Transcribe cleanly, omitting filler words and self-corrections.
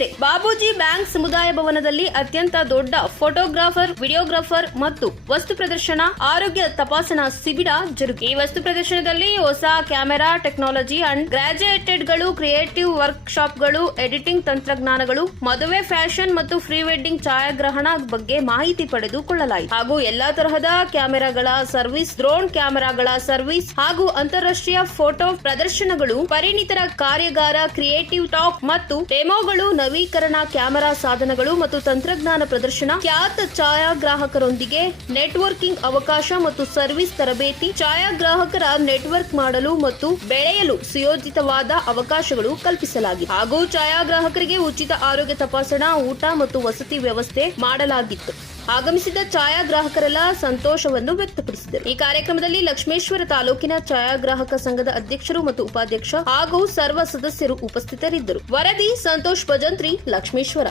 Davanagere Babuji bank ಸಮುದಾಯ ಭವನದಲ್ಲಿ ಅತ್ಯಂತ ದೊಡ್ಡ ಫೋಟೋಗ್ರಾಫರ್, ವಿಡಿಯೋಗ್ರಾಫರ್ ಮತ್ತು ವಸ್ತು ಪ್ರದರ್ಶನ, ಆರೋಗ್ಯ ತಪಾಸಣಾ ಶಿಬಿರ ಜರುಗಿದೆ. ಈ ವಸ್ತು ಪ್ರದರ್ಶನದಲ್ಲಿ ಹೊಸ ಕ್ಯಾಮೆರಾ ಟೆಕ್ನಾಲಜಿ ಅಂಡ್ ಗ್ರಾಜುಯೇಟೆಡ್ಗಳು, ಕ್ರಿಯೇಟಿವ್ ವರ್ಕ್ ಶಾಪ್ಗಳು, ಎಡಿಟಿಂಗ್ ತಂತ್ರಜ್ಞಾನಗಳು, ಮದುವೆ, ಫ್ಯಾಷನ್ ಮತ್ತು ಪ್ರೀ ವೆಡ್ಡಿಂಗ್ ಛಾಯಾಗ್ರಹಣ ಬಗ್ಗೆ ಮಾಹಿತಿ ಪಡೆದುಕೊಳ್ಳಲಾಯಿತು. ಹಾಗೂ ಎಲ್ಲಾ ತರಹದ ಕ್ಯಾಮೆರಾಗಳ ಸರ್ವಿಸ್, ಡ್ರೋನ್ ಕ್ಯಾಮೆರಾಗಳ ಸರ್ವಿಸ್ ಹಾಗೂ ಅಂತಾರಾಷ್ಟ್ರೀಯ ಫೋಟೋ ಪ್ರದರ್ಶನಗಳು, ಪರಿಣಿತರ ಕಾರ್ಯಾಗಾರ, ಕ್ರಿಯೇಟಿವ್ ಟಾಕ್ ಮತ್ತು ಡೆಮೋಗಳು, ನವೀಕರಣ ಕ್ಯಾಮೆರಾ ಸಾಧನಗಳು ಮತ್ತು ತಂತ್ರಜ್ಞಾನ ಪ್ರದರ್ಶನ, ಖ್ಯಾತ ಛಾಯಾಗ್ರಾಹಕರೊಂದಿಗೆ ನೆಟ್ವರ್ಕಿಂಗ್ ಅವಕಾಶ ಮತ್ತು ಸರ್ವಿಸ್ ತರಬೇತಿ, ಛಾಯಾಗ್ರಾಹಕರ ನೆಟ್ವರ್ಕ್ ಮಾಡಲು ಮತ್ತು ಬೆಳೆಯಲು ಸುಯೋಜಿತವಾದ ಅವಕಾಶಗಳು ಕಲ್ಪಿಸಲಾಗಿದೆ. ಹಾಗೂ ಛಾಯಾಗ್ರಾಹಕರಿಗೆ ಉಚಿತ ಆರೋಗ್ಯ ತಪಾಸಣಾ, ಊಟ ಮತ್ತು ವಸತಿ ವ್ಯವಸ್ಥೆ ಮಾಡಲಾಗಿತ್ತು. ಆಗಮಿಸಿದ ಛಾಯಾಗ್ರಾಹಕರೆಲ್ಲ ಸಂತೋಷವನ್ನು ವ್ಯಕ್ತಪಡಿಸಿದರು. ಈ ಕಾರ್ಯಕ್ರಮದಲ್ಲಿ ಲಕ್ಷ್ಮೇಶ್ವರ ತಾಲೂಕಿನ ಛಾಯಾಗ್ರಾಹಕ ಸಂಘದ ಅಧ್ಯಕ್ಷರು ಮತ್ತು ಉಪಾಧ್ಯಕ್ಷ ಹಾಗೂ ಸರ್ವ ಸದಸ್ಯರು ಉಪಸ್ಥಿತರಿದ್ದರು. ವರದಿ ಸಂತೋಷ್ ಭಜಂತ್ರಿ, ಲಕ್ಷ್ಮೇಶ್ವರ.